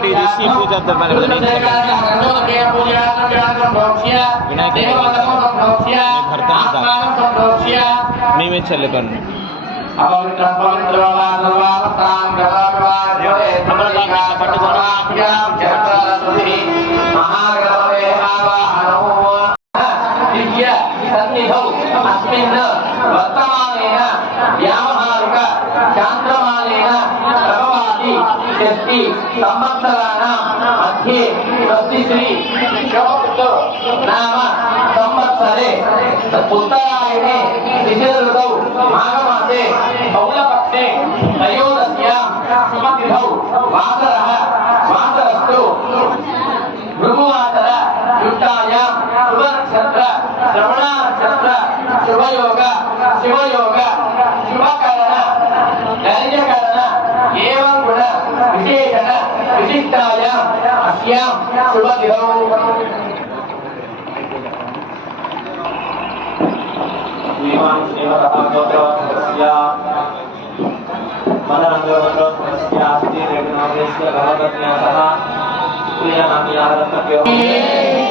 బయటికి తీసి పూజ వినాయక మేమే చల్లుకోండి. సంవత్సరాణం మధ్యే స్వస్తిశ్రీ నామ సంవత్సరే ఉత్తరాయణే శిశిరఋతౌ మాఘమాసే బహుళపక్షే త్రయోదశ్యాం శుభతిథౌ వాసరః వాసరస్తు భృగువాసర యుక్తాయాం శుభనక్షత్ర శ్రవణ నక్షత్ర శుభయోగ శివయోగ శుభకరణ ధైర్యకరణ ఏవం గుణ విశేషణ విశిష్టాయాం అస్యాం శుభతిథౌ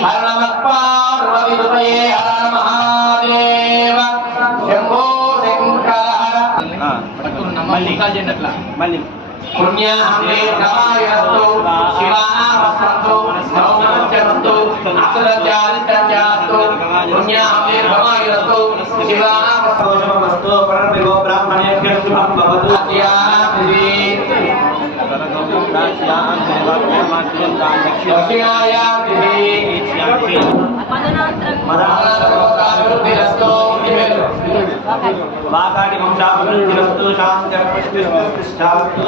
హర నమః పార్వతీపతయే హర మహాదేవ శంభో శంకర మళ్ళీ పుణ్యాహే నమాయస్తు శివానామస్తు నౌనమస్తు అక్షరజాలితంజాస్తు పుణ్యాహే నమాయస్తు శివానామస్తు పరమేవో బ్రాహ్మణేభ్యః శుభం భవతు అత్యాది మదనాంతరమోదాభివృద్ధిరస్తు వాకాటి వంశాభివృద్ధిరస్తు శాంతిరస్తు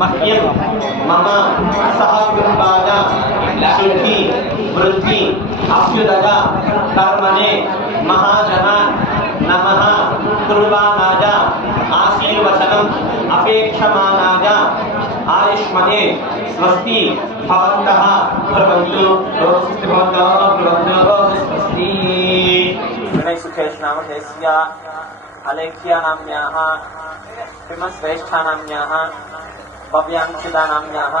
మహ్యం మమ సహ కుటుంబాద శుద్ధి వృద్ధి అభ్యుదయ కర్మణే మహాజన నమః కుర్వాణాయ ఆశీర్వచనం అపేక్షమానాయ ఆయుష్మనే స్వస్తి భవంతః భవంతు స్వస్తి భవంతః భవంతు స్వస్తి వినయ్ సుఖేష్ నామధేస్య అలేఖ్య నామ్యాః శ్రేష్ఠా నామ్యాః భవ్యాంశిదా నామ్యాః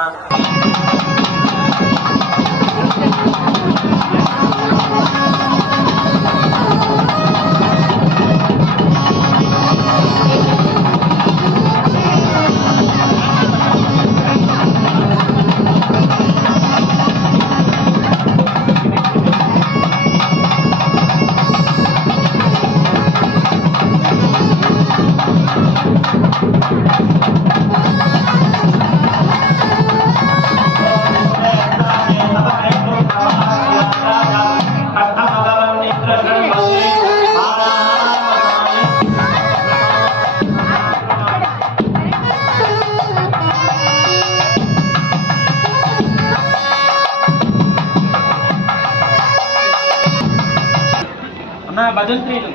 భజంత్రీలు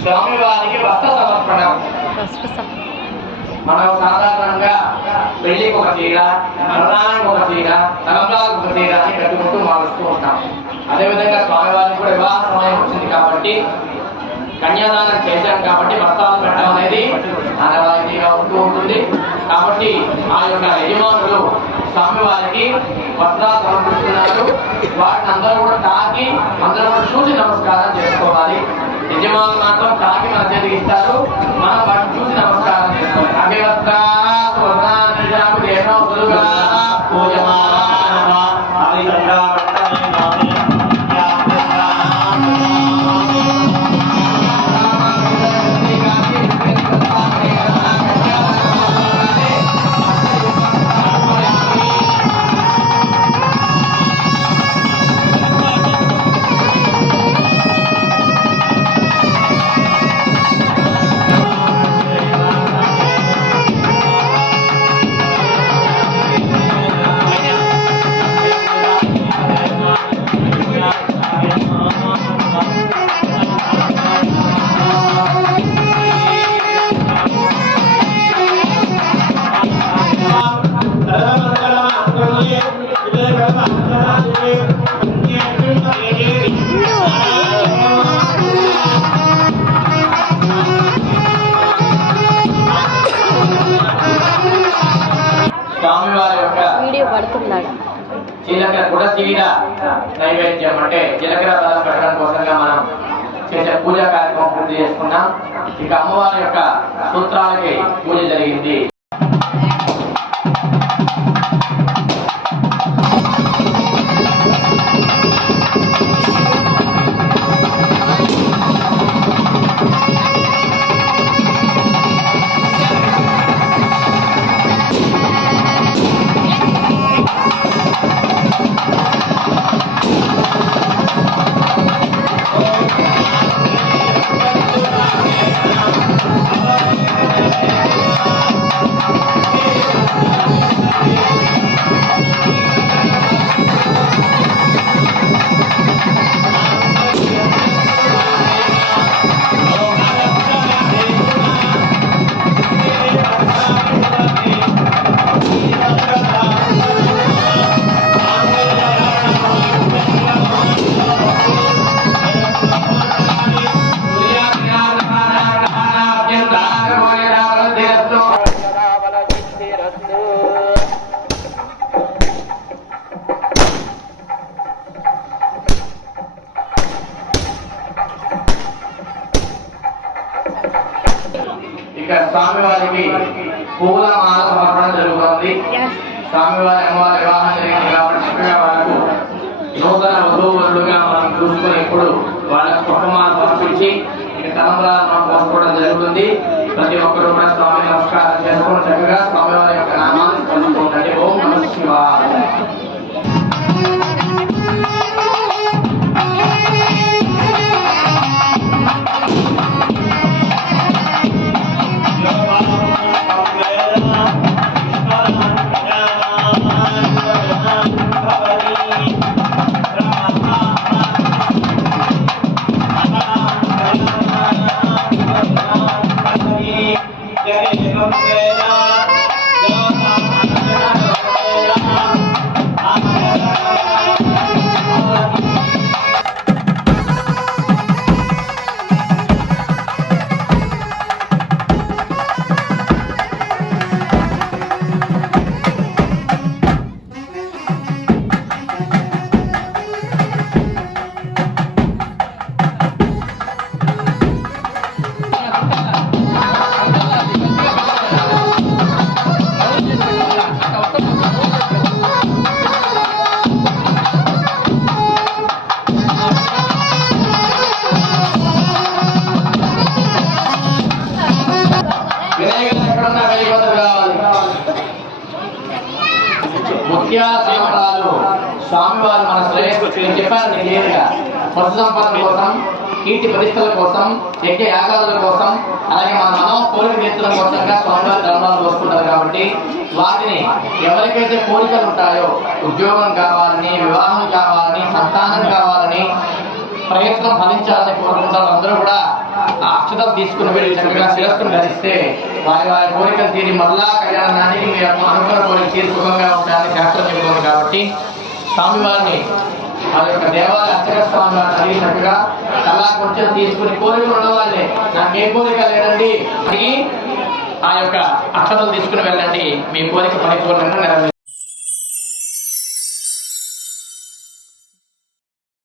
స్వామివారికి వస్త్ర సమర్పణ. మనం సాధారణంగా పెళ్లికి ఒక చీర, మరణానికి ఒక చీర, తలంబ్రాలకు ఒక చీర అని కట్టుకుంటూ మారుస్తూ ఉంటాం. అదేవిధంగా స్వామివారికి కూడా వివాహ సమయం వచ్చింది కాబట్టి, కన్యాదానం చేశాం కాబట్టి వస్త్రాలు పెట్టడం అనేది ఆనవాయితీగా ఉంటూ ఉంటుంది. కాబట్టి ఆ యొక్క యజమానులు స్వామివారికి వస్త్రాలు సమర్పిస్తున్నారు. వాటిని అందరూ కూడా తాకి అందరూ కూడా చూసి నమస్కారం చేసుకోవాలి. యజమానులు మాత్రం తాకి మన చేతికి ఇస్తారు, మనం వాటిని చూసి నమస్కారం చేసుకోవాలి. అభివస్త్ర పూజమా చీర నైవేద్యం అంటే జీలకర్ర బెల్లం పెట్టడం కోసంగా మనం చేసే పూజా కార్యక్రమం పూర్తి చేసుకున్నాం. ఇక అమ్మవారి యొక్క సూత్రాలకి పూజ జరిగింది. ఇక స్వామివారికి పూల మాల సమర్పణ జరుగుతుంది. స్వామివారి అమ్మవారి వివాహం జరిగింది కాబట్టి చక్కగా వాళ్ళకు నూతన వధూవరులుగా మనం చూసుకుని ఇప్పుడు వాళ్ళకు కుటుంబాన్ని సమర్పించి ఇక తలంబరాలను పోసుకోవడం జరుగుతుంది. ప్రతి ఒక్కరు కూడా స్వామి నమస్కారం చేసుకుని చక్కగా స్వామివారి యొక్క నామాన్ని తెలుసుకోండి. ఓం నమః శివాయ. ముత్యాలు స్వామివారు మన శ్రేయస్సు చెప్పారు. నేరుగా పశు సంపద కోసం, కీర్తి ప్రతిష్టల కోసం, యజ్ఞ యాగాదుల కోసం, అలాగే మన మనో కోరిక తీర్చడం కోసంగా స్వామివారి ధర్మాలు పోసుకుంటారు. కాబట్టి వాటిని ఎవరికైతే కోరికలు ఉంటాయో, ఉద్యోగం కావాలని, వివాహం కావాలని, సంతానం కావాలని, ప్రయత్నం ఫలించాలని కోరుకుంటారు. అందరూ కూడా ఆ అక్షతలు తీసుకుని వెళ్ళి చక్కగా శిరస్సును ధరిస్తే వారి వారి కోరికలు తీరి మరలా కళ్యాణానికి మీ యొక్క అనుకున్న కోరిక తీరి సుఖంగా ఉంటాయని శాస్త్రం చెబుతుంది. కాబట్టి స్వామివారిని వారి యొక్క దేవాలయ అర్చక స్వామి వారిని అడిగి చక్కగా కళా కొంచెం తీసుకుని కోరికలు ఉన్నవాళ్ళే నాకు ఏ కోరిక లేదండి అడిగి ఆ యొక్క అక్షతలు తీసుకుని వెళ్ళండి, మీ కోరిక పరిపూర్ణంగా నెరవేరు.